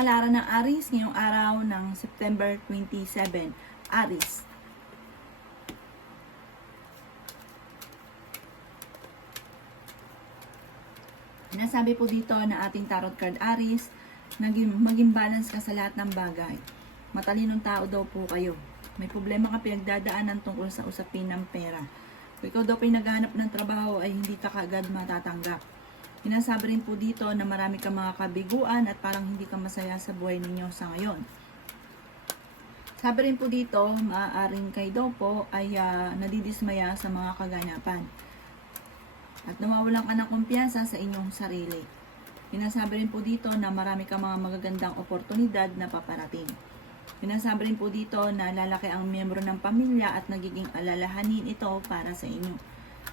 Kapalaran ng Aries ngayong araw ng September 27. Aries. Nasabi po dito na ating tarot card Aries, maging balance ka sa lahat ng bagay. Matalinong tao daw po kayo. May problema ka pinagdadaanan tungkol sa usapin ng pera. Kung ikaw daw pinaghahanap ng trabaho ay hindi ka kaagad matatanggap. Sinasabi rin po dito na marami kang mga kabiguan at parang hindi ka masaya sa buhay ninyo sa ngayon. Sabi rin po dito, maaaring kayo daw po ay nadidismaya sa mga kaganapan. At nawawalan ka ng kumpiyansa sa inyong sarili. Sinasabi rin po dito na marami kang mga magagandang oportunidad na paparating. Sinasabi rin po dito na lalaki ang miyembro ng pamilya at nagiging alalahanin ito para sa inyo.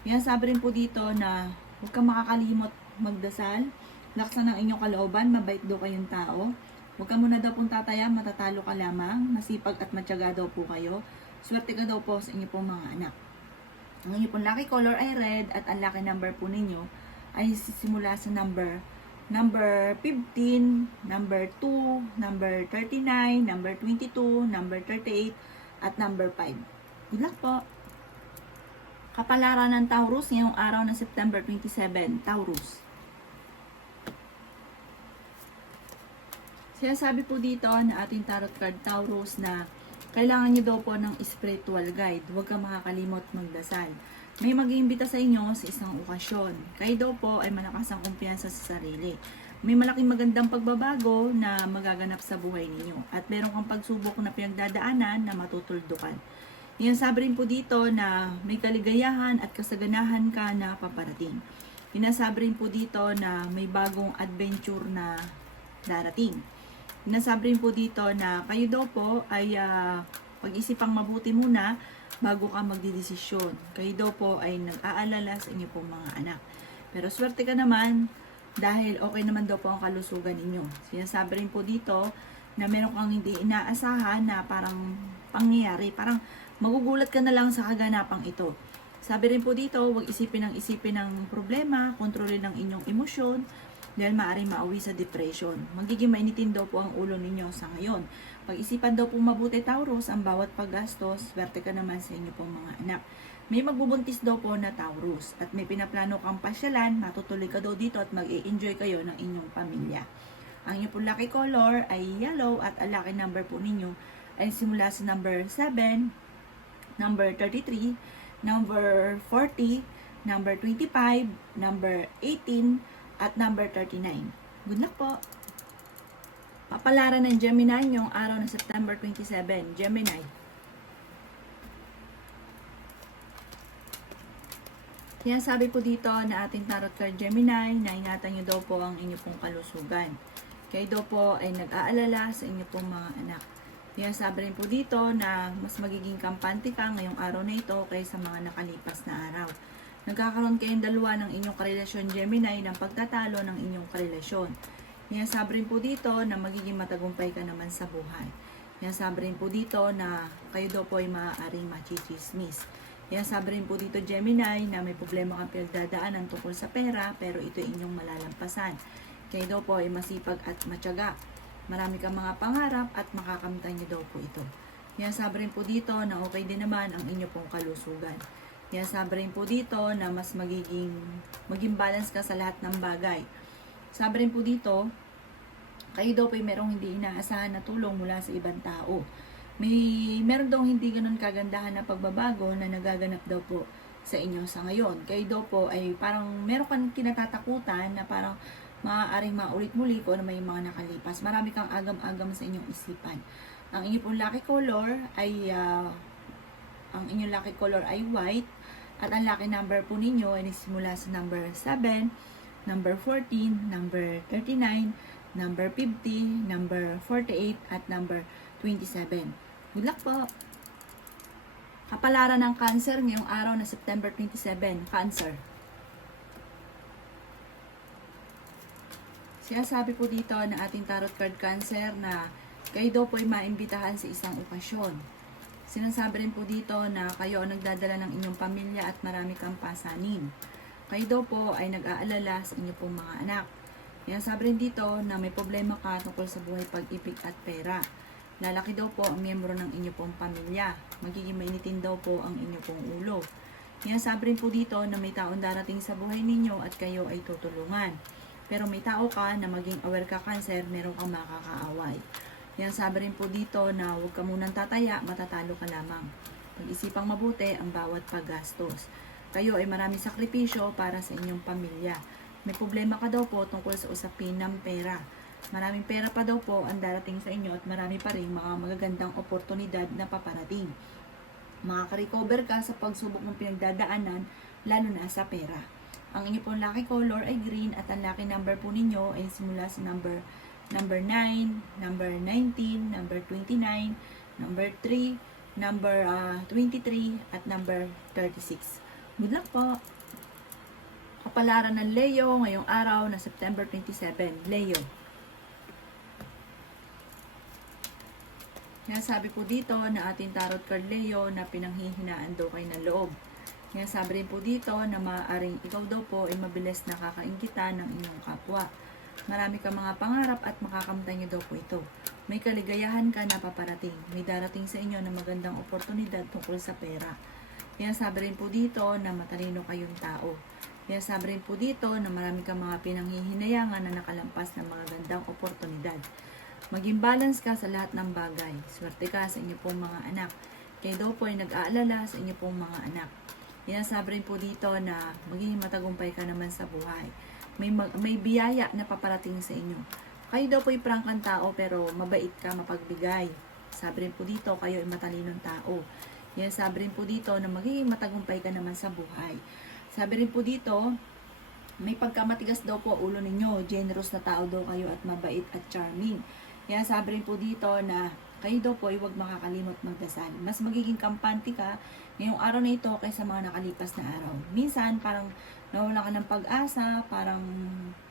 Sinasabi rin po dito na huwag kang makakalimot magdasal, laksan ng inyong kalooban, mabait daw kayong tao. Huwag ka muna daw pong tataya, matatalo ka lamang, masipag at matyaga daw po kayo. Swerte ka daw po sa inyo pong mga anak. Ang inyo pong lucky color ay red at ang lucky number po ninyo ay simula sa number 15, number 2, number 39, number 22, number 38, at number 5. Good luck po! Kapalaran ng Taurus ngayong araw ng September 27, Taurus. Sinasabi po dito na ating tarot card Taurus na kailangan nyo daw po ng spiritual guide. Huwag kang makakalimot magdasal. May mag-iimbita sa inyo sa isang okasyon. Kayo daw po ay malakas ang kumpiyansa sa sarili. May malaking magandang pagbabago na magaganap sa buhay ninyo. At meron kang pagsubok na pinagdadaanan na matutuldukan. Yan sabi rin po dito na may kaligayahan at kasaganahan ka na paparating. Sinasabi rin po dito na may bagong adventure na darating. Sinasabi rin po dito na kayo daw po ay pag-isipang mabuti muna bago ka magdidesisyon. Kayo daw po ay nag-aalala sa inyo pong mga anak. Pero swerte ka naman dahil okay naman daw po ang kalusugan ninyo. Sinasabi rin po dito na meron kang hindi inaasahan na parang pangyayari. Parang magugulat ka na lang sa kaganapang ito. Sabi rin po dito, huwag isipin ng problema, kontrolin ang inyong emosyon, dahil maaaring mauwi sa depression. Magiging mainitin daw po ang ulo ninyo sa ngayon. Pag-isipan daw po mabuti Taurus ang bawat paggastos, swerte ka naman sa inyo pong mga anak. May magbubuntis daw po na Taurus at may pinaplano kang pasyalan, matutuloy ka daw dito at mag-i-enjoy kayo ng inyong pamilya. Ang inyong pong lucky color ay yellow at ang lucky number po ninyo ay simula sa number 7, number 33, number 40, number 25, number 18, at number 39. Good luck po! Papalaran ng Gemini ngayong araw ng September 27. Gemini. Kaya sabi po dito na ating tarot card Gemini na ingatan nyo daw po ang inyo pong kalusugan. Kayo daw po ay nag-aalala sa inyo pong mga anak. Kaya sabi rin po dito na mas magiging kampante ka ngayong araw na ito kaysa mga nakalipas na araw. Nagkakaroon kayong dalawa ng inyong karelasyon Gemini ng pagtatalo ng inyong karelasyon. Sabi rin po dito na magiging matagumpay ka naman sa buhay. Sabi rin po dito na kayo daw po ay maaaring machichismis. Sabi rin po dito Gemini na may problema kang pinagdadaanan tungkol sa pera pero ito inyong malalampasan. Kayo daw po ay masipag at matyaga. Marami kang mga pangarap at makakamtan niyo daw po ito. Sabi rin po dito na okay din naman ang inyo pong kalusugan. Sabi rin po dito na mas maging balance ka sa lahat ng bagay. Sabi rin po dito, kayo daw po ay merong hindi inaasahan na tulong mula sa ibang tao. Meron daw hindi ganun kagandahan na pagbabago na nagaganap daw po sa inyo sa ngayon. Kayo daw po ay parang meron kang kinatatakutan na parang maaaring maulit muli kung ano may mga nakalipas. Marami kang agam-agam sa inyong isipan. Ang inyong pong lucky color ay white at ang lucky number po ninyo ay nagsimula sa number 7, number 14, number 39, number 50, number 48, at number 27. Good luck po! Kapalaran ng Cancer ngayong araw na September 27, Cancer. Sinasabi po dito na ating tarot card Cancer na kayo daw po ay maimbitahan sa isang okasyon. Sinasabi rin po dito na kayo ang nagdadala ng inyong pamilya at marami kang pasanin. Kayo daw po ay nag-aalala sa inyong pong mga anak. Yan, sabi rin dito na may problema ka tungkol sa buhay, pag-ibig at pera. Lalaki daw po ang miyembro ng inyo pong pamilya. Magiging mainitin daw po ang inyo pong ulo. Yan, sabi rin po dito na may taong darating sa buhay ninyo at kayo ay tutulungan. Pero may tao ka na maging aware ka, Cancer, meron kang makakaaway. Yan, sabi rin po dito na huwag ka munang tataya, matatalo ka lamang. Pag-isipang mabuti ang bawat paggastos. Kayo ay maraming sakripisyo para sa inyong pamilya. May problema ka daw po tungkol sa usapin ng pera. Maraming pera pa daw po ang darating sa inyo at marami pa rin mga magagandang oportunidad na paparating. Makaka-recover ka sa pagsubok ng pinagdadaanan, lalo na sa pera. Ang inyo pong lucky color ay green at ang lucky number po ninyo ay simula sa number 9, number 19, number 29, number 3, number 23, at number 36. Good luck po! Kapalaran ng Leo ngayong araw na September 27. Leo. Yan, sabi po dito na ating tarot card Leo na pinanghihinaan daw kayo ng loob. Yan, sabi rin po dito na maaaring ikaw daw po ay mabilis nakakainggitan ng inyong kapwa. Marami ka mga pangarap at makakamtan niyo daw po ito. May kaligayahan ka na paparating. May darating sa inyo na magandang oportunidad tungkol sa pera. Yan, sabi rin po dito na matalino kayong tao. Yan, sabi rin po dito na marami kang mga pinanghihinayangan na nakalampas ng mga gandang oportunidad. Maging balance ka sa lahat ng bagay. Swerte ka sa inyo pong mga anak. Kayo daw po ay nag-aalala sa inyo pong mga anak. Yan, sabi rin po dito na magiging matagumpay ka naman sa buhay. May biyaya na paparating sa inyo. Kayo daw po ay prangkang tao pero mabait ka, mapagbigay. Sabi rin po dito, kayo ay matalinong tao. Yan, sabi rin po dito na magiging matagumpay ka naman sa buhay. Sabi rin po dito, may pagkamatigas daw po ulo ninyo. Generous na tao daw kayo at mabait at charming. Yan, sabi rin po dito na kayo daw po ay huwag makakalimot magdasal. Mas magiging kampante ka ngayong araw na ito kaysa mga nakalipas na araw. Minsan, parang nawala ka ng pag-asa, parang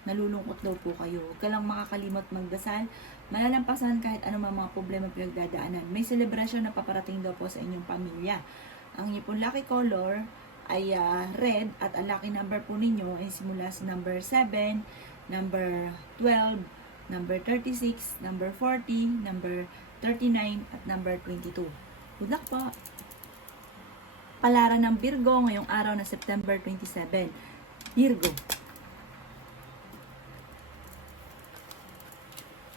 nalulungkot daw po kayo. Huwag ka lang makakalimot magdasal. Malalampasan kahit anong mga problema pinagdadaanan. May celebration na paparating daw po sa inyong pamilya. Ang inyong pong lucky color ay red at ang lucky number po ninyo ay simula sa number 7, number 12, number 36, number 40, number 39, at number 22. Good luck po! Palaran ng Virgo ngayong araw na September 27. Virgo.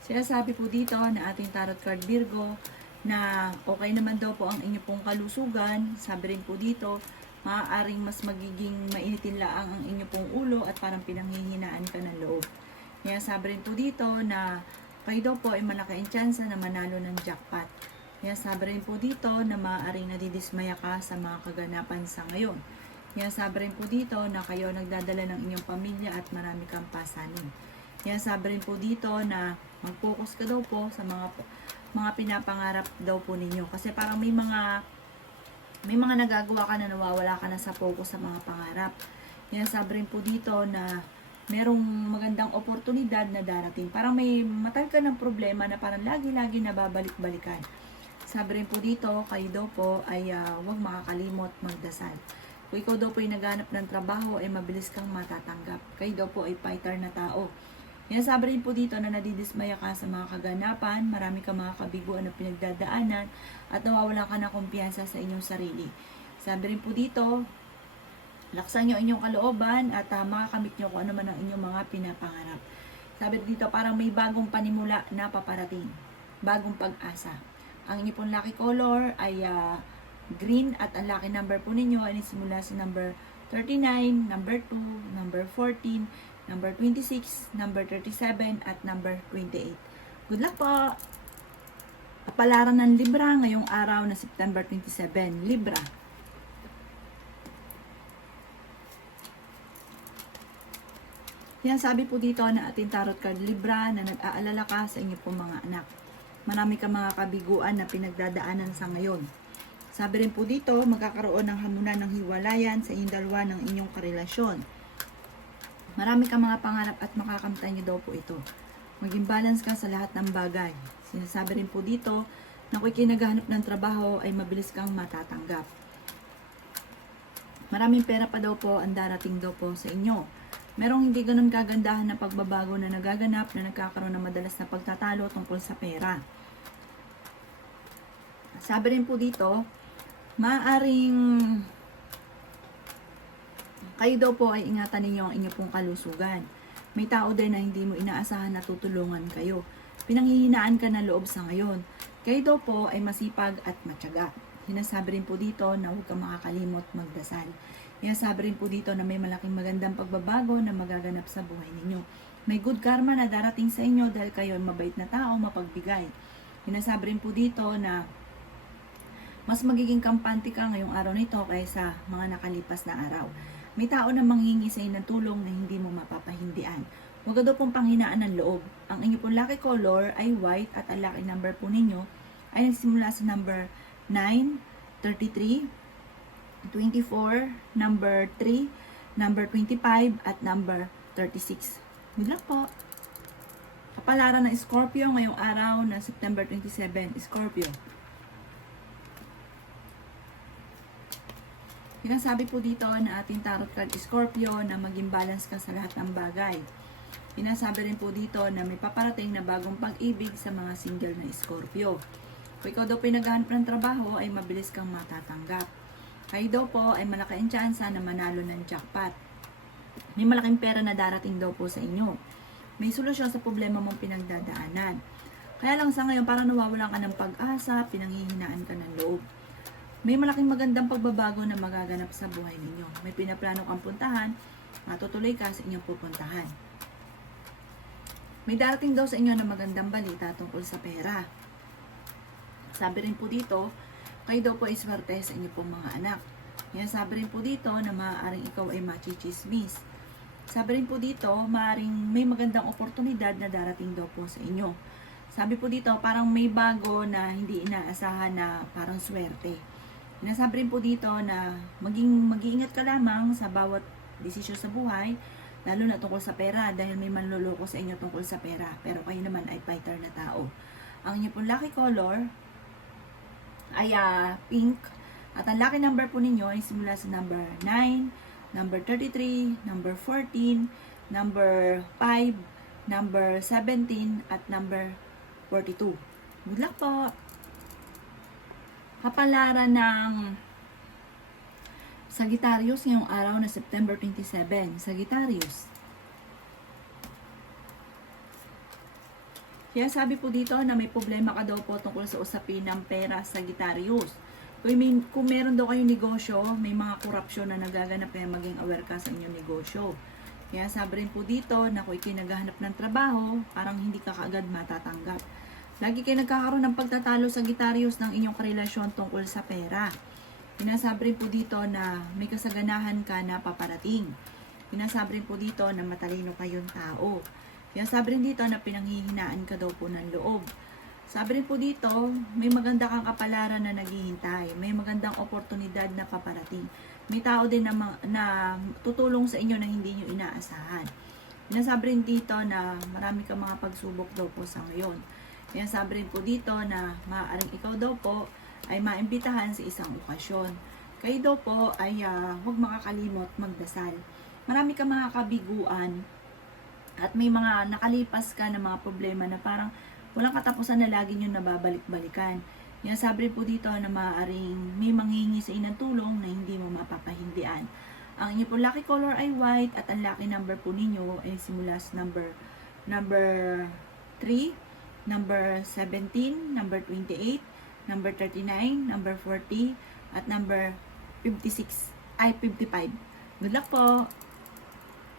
Sinasabi po dito na ating tarot card Virgo na okay naman daw po ang inyo pong kalusugan. Sabi rin po dito, maaaring mas magiging mainitin laang ang inyo pong ulo at parang pinanghihinaan ka ng loob. Kaya sabi rin po dito na kayo daw po ay malaki ang tsansa na manalo ng jackpot. Kaya sabi rin po dito na maaaring nadidismaya ka sa mga kaganapan sa ngayon. Kaya sabi rin po dito na kayo nagdadala ng inyong pamilya at marami kang pasanin. Kaya sabi rin po dito na mag-focus ka daw po sa mga pinapangarap daw po ninyo. Kasi parang may mga nagagawa ka na nawawala ka na sa focus sa mga pangarap. Kaya sabi rin po dito na merong magandang oportunidad na darating. Parang may matagal ka ng problema na parang lagi-lagi nababalik-balikan. Sabi rin po dito, kayo daw po ay huwag makakalimot magdasal. Kung ikaw daw po ay naghanap ng trabaho, ay mabilis kang matatanggap. Kayo daw po ay fighter na tao. Yan, sabi rin po dito na nadidismaya ka sa mga kaganapan, marami ka mga kabiguan na pinagdadaanan, at nawawala ka ng kumpiyansa sa inyong sarili. Sabi rin po dito, laksan nyo inyong kalooban at makakamit nyo kung ano man ang inyong mga pinapangarap. Sabi dito, parang may bagong panimula na paparating. Bagong pag-asa. Ang inyong pong lucky color ay green at ang lucky number po ninyo ay simula sa number 39, number 2, number 14, number 26, number 37, at number 28. Good luck po! Kapalaran ng Libra ngayong araw na September 27. Libra. Yan, sabi po dito na ating tarot card Libra na nag-aalala ka sa inyo pong mga anak. Marami ka mga kabiguan na pinagdadaanan sa ngayon. Sabi rin po dito, magkakaroon ng hamunan ng hiwalayan sa inyong dalawa ng inyong karelasyon. Marami ka mga pangarap at makakamtan niyo daw po ito. Maging balance ka sa lahat ng bagay. Sinasabi rin po dito na kung kinaghanap ng trabaho ay mabilis kang matatanggap. Maraming pera pa daw po ang darating daw po sa inyo. merong hindi ganun kagandahan na pagbabago na nagaganap na nagkakaroon ng madalas na pagtatalo tungkol sa pera. Sabi rin po dito, maaring kayo daw po ay ingatan ninyo ang inyo pong kalusugan. May tao din na hindi mo inaasahan na tutulungan kayo. Pinanghihinaan ka ng loob sa ngayon. Kayo daw po ay masipag at matyaga. Sinasabi rin po dito na huwag kang makakalimot magdasal. Sinasabi rin po dito na may malaking magandang pagbabago na magaganap sa buhay ninyo. May good karma na darating sa inyo dahil kayo ay mabait na tao, mapagbigay. Sinasabi rin po dito na mas magiging kampante ka ngayong araw nito kaysa mga nakalipas na araw. May tao na manghingi sa inyo ng tulong na hindi mo mapapahindian. Huwag ka daw pong panghinaan ng loob. Ang inyo pong lucky color ay white at ang lucky number po ninyo ay nagsimula sa number 9, 33, 24, number 3, number 25, at number 36. Good luck po! Kapalaran ng Scorpio ngayong araw na September 27, Scorpio. Sinasabi po dito na ating tarot card Scorpio na maging balance ka sa lahat ng bagay. Sinasabi rin po dito na may paparating na bagong pag-ibig sa mga single na Scorpio. Kung ikaw daw pinaghahanap ng trabaho ay mabilis kang matatanggap. Kayo daw po ay malaki ang tsansa na manalo ng jackpot. May malaking pera na darating daw po sa inyo. May solusyon sa problema mong pinagdadaanan. Kaya lang sa ngayon parang nawawalan ka ng pag-asa, pinanghihinaan ka ng loob. May malaking magandang pagbabago na magaganap sa buhay ninyo. May pinaplano kang puntahan, matutuloy ka sa inyong pupuntahan. May darating daw sa inyo na magandang balita tungkol sa pera. Sabi rin po dito, kayo daw po ay swerte sa inyo pong mga anak. Sabi rin po dito na maaaring ikaw ay machichismis. Sabi rin po dito, maaaring may magandang oportunidad na darating daw po sa inyo. Sabi po dito, parang may bago na hindi inaasahan na parang swerte. Sabi rin po dito na mag-iingat ka lamang sa bawat desisyon sa buhay, lalo na tungkol sa pera dahil may manloloko sa inyo tungkol sa pera. Pero kayo naman ay fighter na tao. Ang inyo pong lucky color ay pink. At ang lucky number po ninyo ay simula sa number 9, number 33, number 14, number 5, number 17, at number 42. Good luck po! Kapalaran ng Sagittarius ngayong araw na September 27. Sagittarius. Kaya sabi po dito na may problema ka daw po tungkol sa usapin ng pera, Sagittarius. Kung meron daw kayong negosyo, may mga korupsyon na nagaganap kaya maging aware ka sa inyong negosyo. Kaya sabi rin po dito na kung ikinagahanap ng trabaho, parang hindi ka kaagad matatanggap. Lagi kayo nagkakaroon ng pagtatalo, Sagittarius, ng inyong karelasyon tungkol sa pera. Pinasabi rin po dito na may kasaganahan ka na paparating. Pinasabi rin po dito na matalino kayong tao. Kaya sabi rin dito na pinanghihinaan ka daw po ng loob. Sabi rin po dito, may maganda kang kapalaran na naghihintay. May magandang oportunidad na paparating. May tao din na tutulong sa inyo na hindi nyo inaasahan. Pinasabi rin dito na marami kang mga pagsubok daw po sa ngayon. Kaya sabi rin po dito na maaaring ikaw daw po ay maimbitahan sa isang okasyon. Kayo daw po ay huwag makakalimot magdasal. Marami kang mga kabiguan at may mga nakalipas ka na mga problema na parang walang katapusan na lagi nyo nababalik-balikan. Yan sabi rin po dito na maaaring may manghingi sa inang tulong na hindi mo mapapahindian. Ang inyo po lucky color ay white at ang lucky number po ninyo ay simula sa number 3, number 17, number 28, number 39, number 40, at number 55. Good luck po!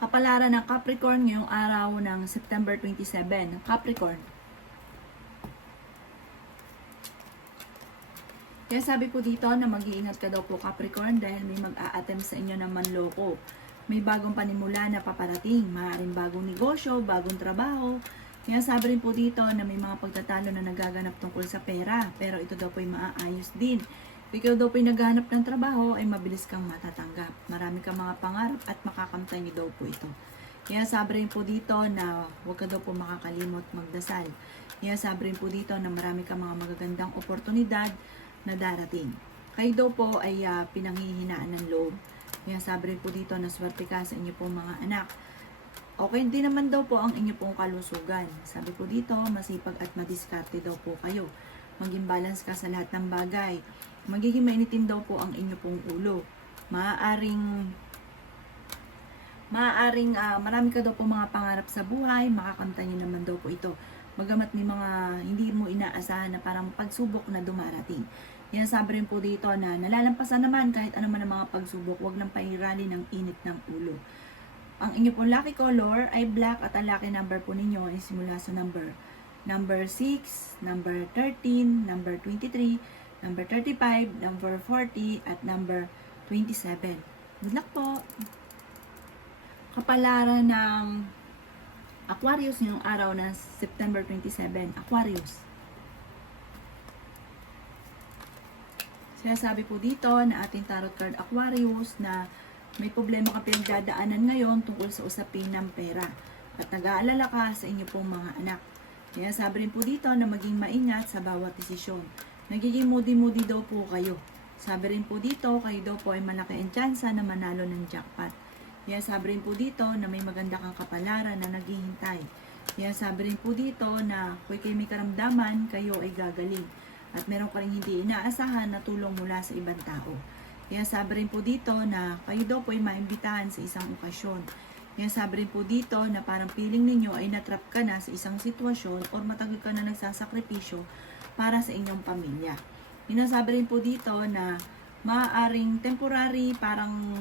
Kapalaran ng Capricorn ngayong araw ng September 27. Capricorn. Kaya sabi po dito na mag-iingat ka daw po, Capricorn, dahil may mag-a-attempt sa inyo na manloko. May bagong panimula na paparating, maaaring bagong negosyo, bagong trabaho. Kaya sabi rin po dito na may mga pagtatalo na nagaganap tungkol sa pera, pero ito daw po ay maaayos din. Ikaw daw po ay naghahanap ng trabaho ay mabilis kang matatanggap. Marami kang mga pangarap at makakamtan niyo daw po ito. Kaya sabi rin po dito na huwag ka daw po makakalimot magdasal. Kaya sabi rin po dito na marami kang mga magagandang oportunidad na darating. Kayo daw po ay pinanghihinaan ng loob. Kaya sabi rin po dito na swerte ka sa inyo po mga anak. Okay din naman daw po ang inyo pong kalusugan. Sabi po dito, masipag at madiskarte daw po kayo. Maging balance ka sa lahat ng bagay. Magiging mainitin daw po ang inyo pong ulo. Marami ka daw po mga pangarap sa buhay, makakamtan niyo naman daw po ito. Magamat may mga hindi mo inaasahan na parang pagsubok na dumarating. Yan sabi rin po dito na nalalampasan naman kahit ano man ang mga pagsubok, wag nang pairali ng init ng ulo. Ang inyo pong lucky color ay black at ang lucky number po ninyo ay simula sa number 6, number 13, number 23, number 35, number 40, at number 27. Good luck po! Kapalaran ng Aquarius ngayong araw ng September 27. Aquarius. Sinasabi po dito na ating tarot card Aquarius na may problema ka pinagdadaanan ngayon tungkol sa usapin ng pera at nag-aalala ka sa inyo pong mga anak. Kaya sabi rin po dito na maging maingat sa bawat desisyon. Nagiging moody-moody daw po kayo. Sabi rin po dito, kayo daw po ay malaki ang tsansa na manalo ng jackpot. Kaya sabi rin po dito na may maganda kang kapalaran na naghihintay. Kaya sabi rin po dito na kung kayo may karamdaman, kayo ay gagaling. At meron ka rin hindi inaasahan na tulong mula sa ibang tao. Kaya sabi rin po dito na kayo daw po ay maimbitahan sa isang okasyon. Kaya sabi rin po dito na parang feeling ninyo ay natrap ka na sa isang sitwasyon o matagal ka na nagsasakripisyo para sa inyong pamilya. Sinasabi rin po dito na maaaring temporary, parang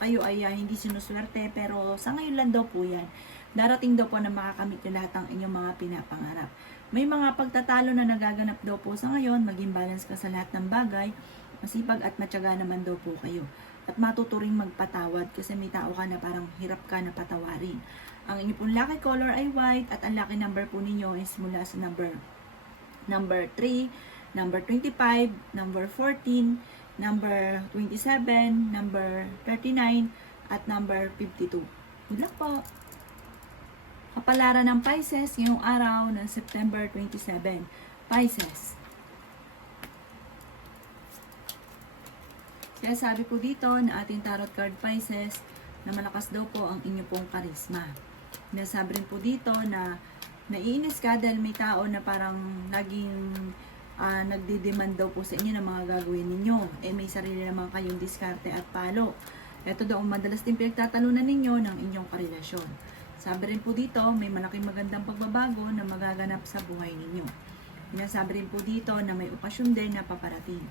kayo ay hindi sinuswerte, pero sa ngayon lang daw po yan. Darating daw po na makakamit nyo lahat ng inyong mga pinapangarap. May mga pagtatalo na nagaganap daw po sa ngayon, maging balance ka sa lahat ng bagay, masipag at matyaga naman daw po kayo. At matuturing magpatawad kasi may tao ka na parang hirap ka na patawarin. Ang inyo pong lucky color ay white at ang lucky number po ninyo is mula sa number 3, number 25, number 14, number 27, number 39, at number 52. Good luck po! Kapalaran ng Pisces ngayong araw ng September 27. Pisces. Kaya sabi po dito na ating tarot card Pisces na malakas daw po ang inyo pong karisma. Nasabi rin po dito na naiinis ka dahil may tao na parang naging nagdidemand daw po sa inyo ng mga gagawin ninyo. May sarili naman kayong diskarte at palo. Ito daw ang madalas din pinagtatalunan ninyo ng inyong karelasyon. Sabi rin po dito, may malaking magandang pagbabago na magaganap sa buhay ninyo. Sinasabi rin po dito na may okasyon din na paparating.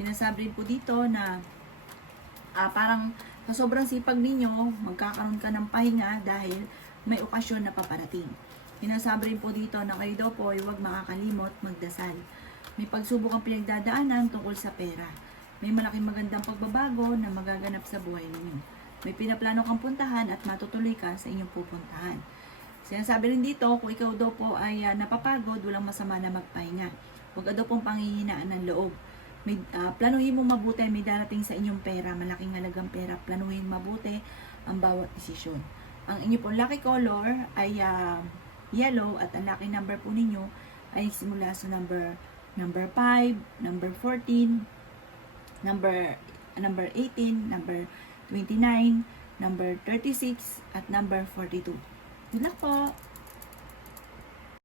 Sinasabi rin po dito na parang sa sobrang sipag ninyo, magkakaroon ka ng pahinga dahil may okasyon na paparating. Sinasabi rin po dito na kayo daw po ay huwag makakalimot magdasal. May pagsubok ang pinagdadaanan tungkol sa pera. May malaking magandang pagbabago na magaganap sa buhay ninyo. May pinaplano kang puntahan at matutuloy ka sa inyong pupuntahan. Sinasabi rin dito, kung ikaw daw po ay napapagod, walang masama na magpahinga. Huwag ka daw pong panghihinaan ng loob. Planuhin mo mabuti, may darating sa inyong pera, malaking halagang pera. Planuhin mabuti ang bawat desisyon. Ang inyo pong lucky color ay yellow at ang lucky number po ninyo ay simula sa number 5, number 14, number 18, number 29, number 36, at number 42. Good luck po!